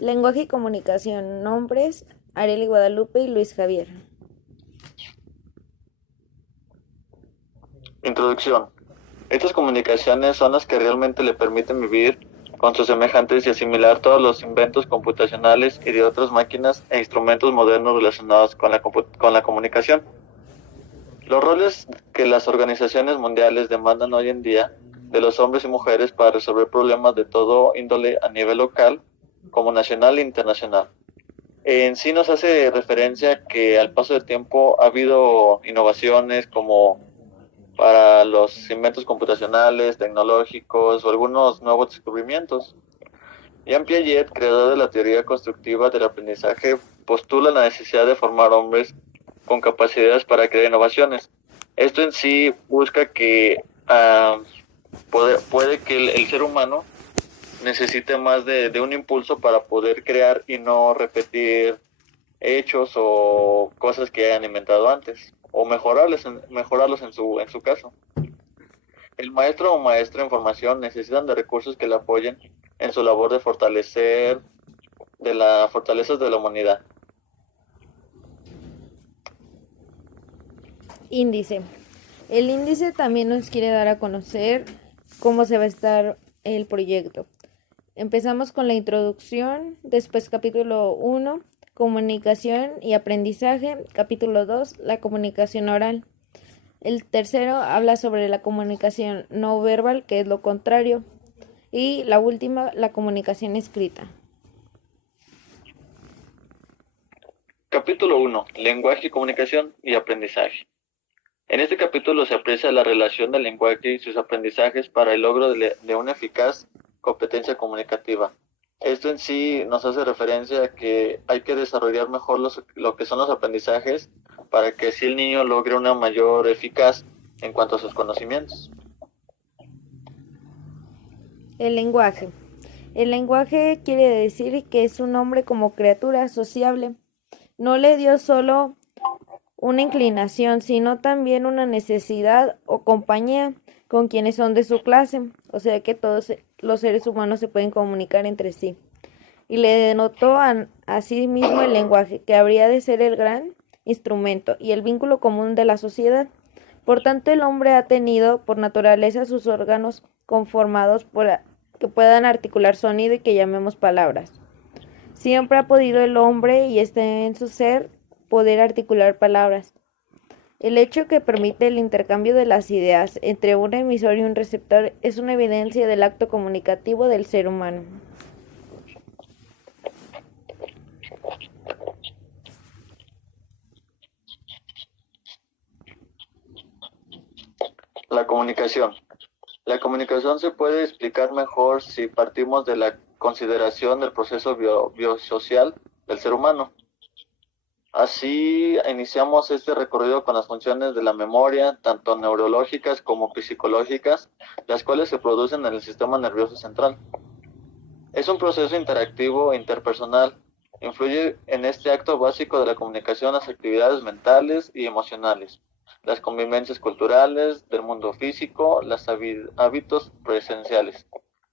Lenguaje y comunicación. Nombres: Arely Guadalupe y Luis Javier. Introducción. Estas comunicaciones son las que realmente le permiten vivir con sus semejantes y asimilar todos los inventos computacionales y de otras máquinas e instrumentos modernos relacionados con la comunicación. Los roles que las organizaciones mundiales demandan hoy en día de los hombres y mujeres para resolver problemas de todo índole a nivel local, como nacional e internacional. En sí nos hace referencia que al paso del tiempo ha habido innovaciones como para los inventos computacionales, tecnológicos o algunos nuevos descubrimientos. Jean Piaget, creador de la teoría constructiva del aprendizaje, postula la necesidad de formar hombres con capacidades para crear innovaciones. Esto en sí busca que puede que el ser humano necesite más de un impulso para poder crear y no repetir hechos o cosas que hayan inventado antes, o mejorarlos en su caso. El maestro o maestra en formación necesitan de recursos que le apoyen en su labor de fortalecer de las fortalezas de la humanidad. Índice. El índice también nos quiere dar a conocer cómo se va a estar el proyecto. Empezamos con la introducción, después capítulo 1, comunicación y aprendizaje, capítulo 2, la comunicación oral. El tercero habla sobre la comunicación no verbal, que es lo contrario, y la última, la comunicación escrita. Capítulo 1. Lenguaje, comunicación y aprendizaje. En este capítulo se aprecia la relación del lenguaje y sus aprendizajes para el logro de una eficaz competencia comunicativa. Esto en sí nos hace referencia a que hay que desarrollar mejor lo que son los aprendizajes para que así el niño logre una mayor eficaz en cuanto a sus conocimientos. El lenguaje. El lenguaje quiere decir que es un hombre como criatura sociable. No le dio solo una inclinación, sino también una necesidad o compañía con quienes son de su clase, o sea que todos los seres humanos se pueden comunicar entre sí. Y le denotó a sí mismo el lenguaje, que habría de ser el gran instrumento y el vínculo común de la sociedad. Por tanto, el hombre ha tenido por naturaleza sus órganos conformados que puedan articular sonido y que llamemos palabras. Siempre ha podido el hombre, y está en su ser, poder articular palabras. El hecho que permite el intercambio de las ideas entre un emisor y un receptor es una evidencia del acto comunicativo del ser humano. La comunicación. La comunicación se puede explicar mejor si partimos de la consideración del proceso biosocial del ser humano. Así iniciamos este recorrido con las funciones de la memoria, tanto neurológicas como psicológicas, las cuales se producen en el sistema nervioso central. Es un proceso interactivo e interpersonal. Influye en este acto básico de la comunicación las actividades mentales y emocionales, las convivencias culturales del mundo físico, los hábitos presenciales.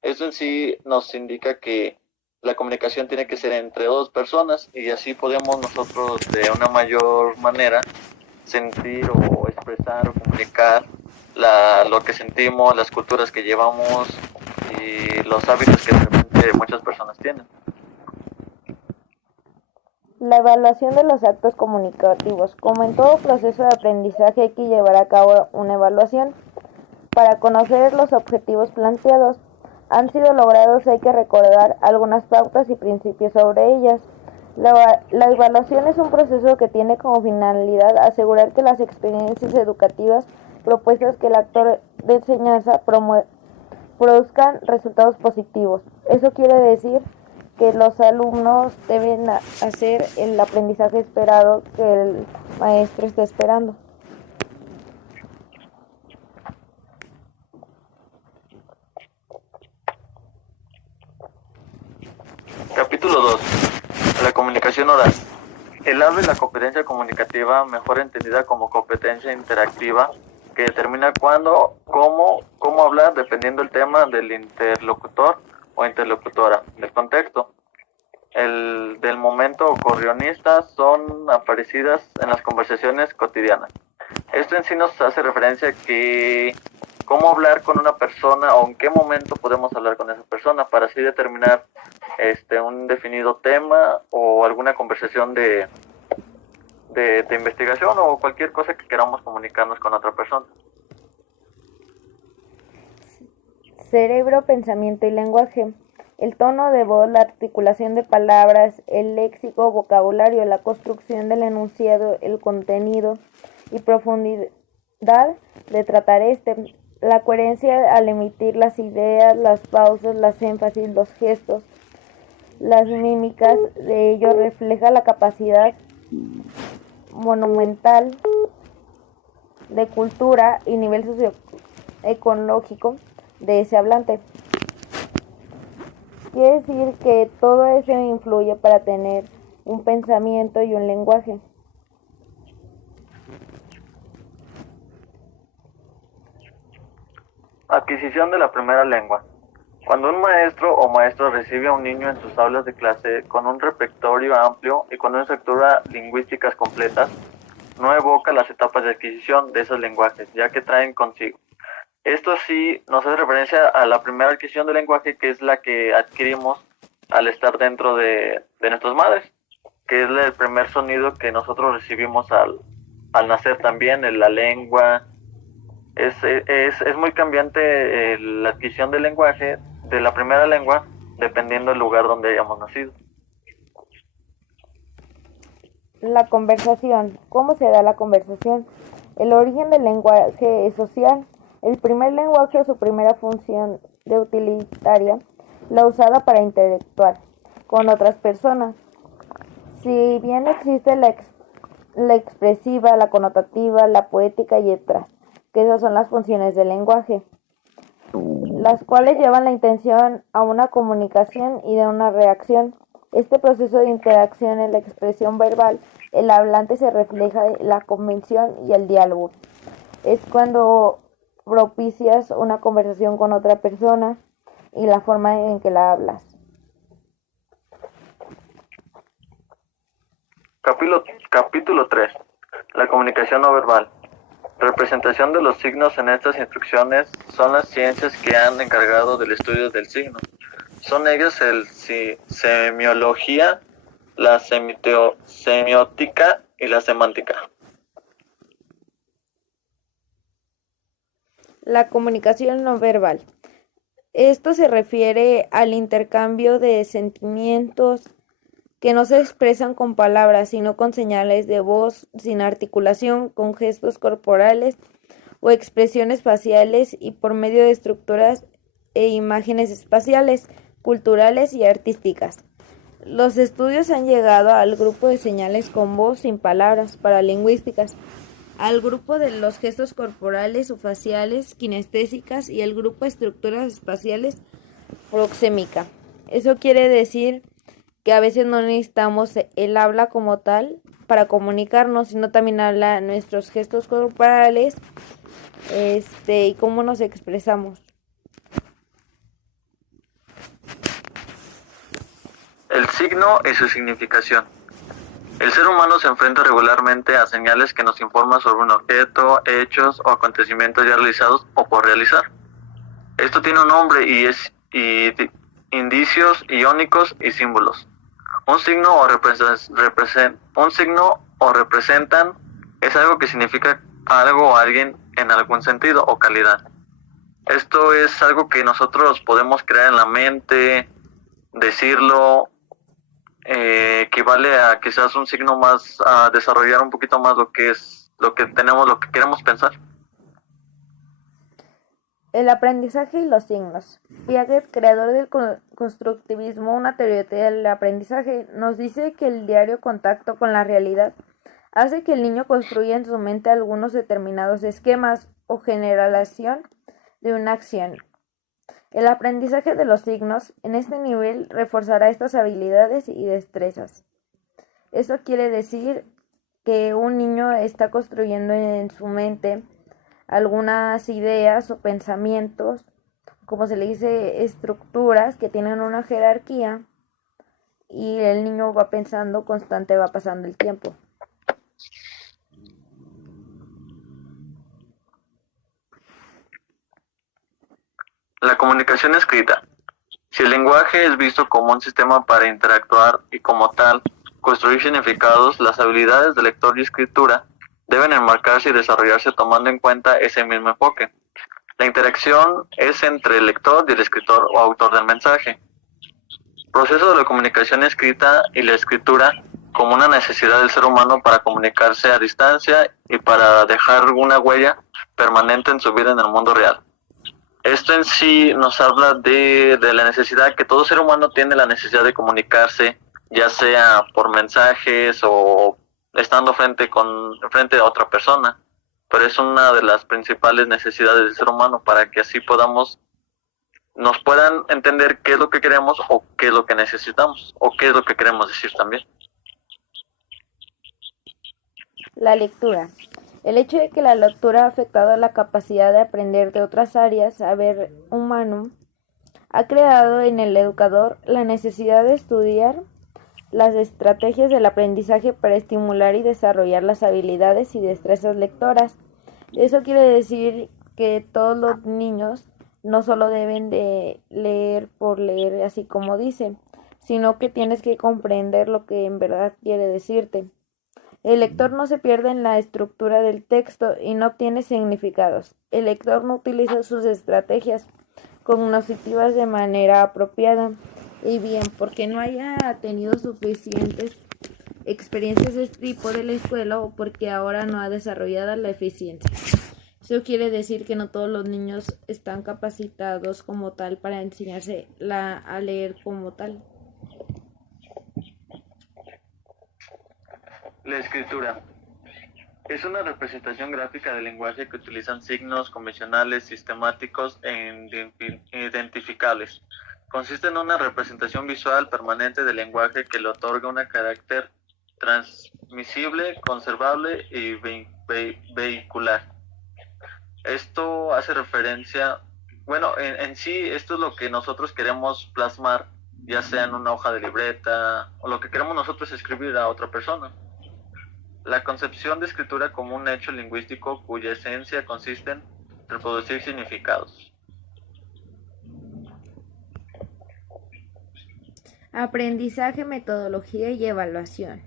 Esto en sí nos indica que la comunicación tiene que ser entre dos personas y así podemos nosotros de una mayor manera sentir o expresar o comunicar lo que sentimos, las culturas que llevamos y los hábitos que de repente muchas personas tienen. La evaluación de los actos comunicativos. Como en todo proceso de aprendizaje hay que llevar a cabo una evaluación. Para conocer los objetivos planteados han sido logrados, hay que recordar algunas pautas y principios sobre ellas. La evaluación es un proceso que tiene como finalidad asegurar que las experiencias educativas propuestas que el actor de enseñanza produzcan resultados positivos. Eso quiere decir que los alumnos deben hacer el aprendizaje esperado que el maestro está esperando. Capítulo 2. La comunicación oral. El habla y la competencia comunicativa, mejor entendida como competencia interactiva, que determina cuándo, cómo hablar dependiendo del tema del interlocutor o interlocutora, del contexto. del momento ocurrionista son aparecidas en las conversaciones cotidianas. Esto en sí nos hace referencia a que cómo hablar con una persona o en qué momento podemos hablar con esa persona para así determinar un definido tema o alguna conversación de investigación o cualquier cosa que queramos comunicarnos con otra persona. Cerebro, pensamiento y lenguaje. El tono de voz, la articulación de palabras, el léxico, vocabulario, la construcción del enunciado, el contenido y profundidad de tratar la coherencia al emitir las ideas, las pausas, las énfasis, los gestos, las mímicas, de ello refleja la capacidad monumental de cultura y nivel socioecológico de ese hablante. Quiere decir que todo eso influye para tener un pensamiento y un lenguaje. Adquisición de la primera lengua. Cuando un maestro o maestra recibe a un niño en sus aulas de clase con un repertorio amplio y con una estructura lingüísticas completas, no evoca las etapas de adquisición de esos lenguajes, ya que traen consigo. Esto sí nos hace referencia a la primera adquisición del lenguaje, que es la que adquirimos al estar dentro de nuestras madres, que es el primer sonido que nosotros recibimos al nacer también, en la lengua. Es muy cambiante la adquisición del lenguaje, de la primera lengua, dependiendo del lugar donde hayamos nacido. La conversación. ¿Cómo se da la conversación? El origen del lenguaje es social. El primer lenguaje o su primera función de utilitaria, la usada para interactuar con otras personas. Si bien existe la expresiva, la connotativa, la poética y otras, que esas son las funciones del lenguaje, las cuales llevan la intención a una comunicación y de una reacción. Este proceso de interacción en la expresión verbal, el hablante se refleja en la convención y el diálogo. Es cuando propicias una conversación con otra persona y la forma en que la hablas. Capítulo 3. La comunicación no verbal. Representación de los signos en estas instrucciones son las ciencias que han encargado del estudio del signo. Son ellas el semiología, la semiótica y la semántica. La comunicación no verbal. Esto se refiere al intercambio de sentimientos que no se expresan con palabras, sino con señales de voz, sin articulación, con gestos corporales o expresiones faciales y por medio de estructuras e imágenes espaciales, culturales y artísticas. Los estudios han llegado al grupo de señales con voz sin palabras, paralingüísticas, al grupo de los gestos corporales o faciales, kinestésicas, y el grupo de estructuras espaciales, proxémica. Eso quiere decir que a veces no necesitamos el habla como tal para comunicarnos, sino también habla nuestros gestos corporales y cómo nos expresamos. El signo y su significación. El ser humano se enfrenta regularmente a señales que nos informan sobre un objeto, hechos o acontecimientos ya realizados o por realizar. Esto tiene un nombre y es indicios iónicos y símbolos. Un signo o representan es algo que significa algo o alguien en algún sentido o calidad. Esto es algo que nosotros podemos crear en la mente, decirlo, equivale a quizás un signo más, a desarrollar un poquito más lo que es, lo que tenemos, lo que queremos pensar. El aprendizaje y los signos. Piaget, creador del constructivismo, una teoría del aprendizaje, nos dice que el diario contacto con la realidad hace que el niño construya en su mente algunos determinados esquemas o generalización de una acción. El aprendizaje de los signos en este nivel reforzará estas habilidades y destrezas. Eso quiere decir que un niño está construyendo en su mente algunas ideas o pensamientos, como se le dice, estructuras que tienen una jerarquía y el niño va pensando constante, va pasando el tiempo. La comunicación escrita. Si el lenguaje es visto como un sistema para interactuar y como tal construir significados, las habilidades de lector y escritura deben enmarcarse y desarrollarse tomando en cuenta ese mismo enfoque. La interacción es entre el lector y el escritor o autor del mensaje. Proceso de la comunicación escrita y la escritura como una necesidad del ser humano para comunicarse a distancia y para dejar una huella permanente en su vida en el mundo real. Esto en sí nos habla de la necesidad que todo ser humano tiene, la necesidad de comunicarse, ya sea por mensajes o estando frente a otra persona. Pero es una de las principales necesidades del ser humano para que así nos puedan entender qué es lo que queremos o qué es lo que necesitamos o qué es lo que queremos decir también. La lectura. El hecho de que la lectura ha afectado la capacidad de aprender de otras áreas, saber humano, ha creado en el educador la necesidad de estudiar las estrategias del aprendizaje para estimular y desarrollar las habilidades y destrezas lectoras. Eso quiere decir que todos los niños no solo deben de leer por leer así como dice, sino que tienes que comprender lo que en verdad quiere decirte. El lector no se pierde en la estructura del texto y no obtiene significados. El lector no utiliza sus estrategias cognitivas de manera apropiada. Y bien, porque no haya tenido suficientes experiencias de este tipo de la escuela o porque ahora no ha desarrollado la eficiencia. Eso quiere decir que no todos los niños están capacitados como tal para enseñarse a leer como tal. La escritura. Es una representación gráfica del lenguaje que utilizan signos convencionales, sistemáticos e identificables. Consiste en una representación visual permanente del lenguaje que le otorga un carácter transmisible, conservable y vehicular. Esto hace referencia, en sí esto es lo que nosotros queremos plasmar, ya sea en una hoja de libreta o lo que queremos nosotros escribir a otra persona. La concepción de escritura como un hecho lingüístico cuya esencia consiste en reproducir significados. Aprendizaje, metodología y evaluación.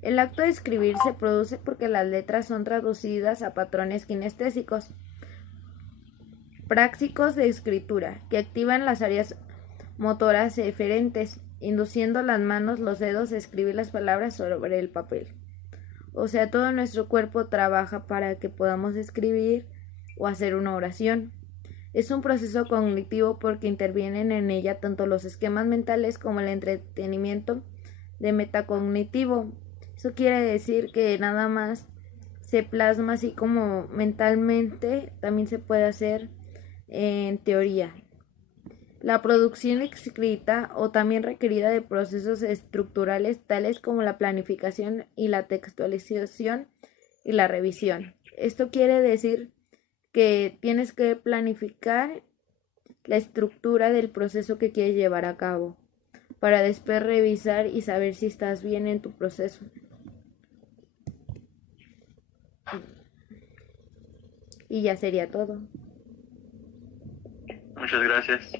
El acto de escribir se produce porque las letras son traducidas a patrones kinestésicos, prácticos de escritura, que activan las áreas motoras eferentes, induciendo las manos, los dedos a escribir las palabras sobre el papel. O sea, todo nuestro cuerpo trabaja para que podamos escribir o hacer una oración. Es un proceso cognitivo porque intervienen en ella tanto los esquemas mentales como el entretenimiento de metacognitivo. Eso quiere decir que nada más se plasma así como mentalmente, también se puede hacer en teoría. La producción escrita o también requerida de procesos estructurales tales como la planificación y la textualización y la revisión. Esto quiere decir que tienes que planificar la estructura del proceso que quieres llevar a cabo para después revisar y saber si estás bien en tu proceso. Y ya sería todo. Muchas gracias.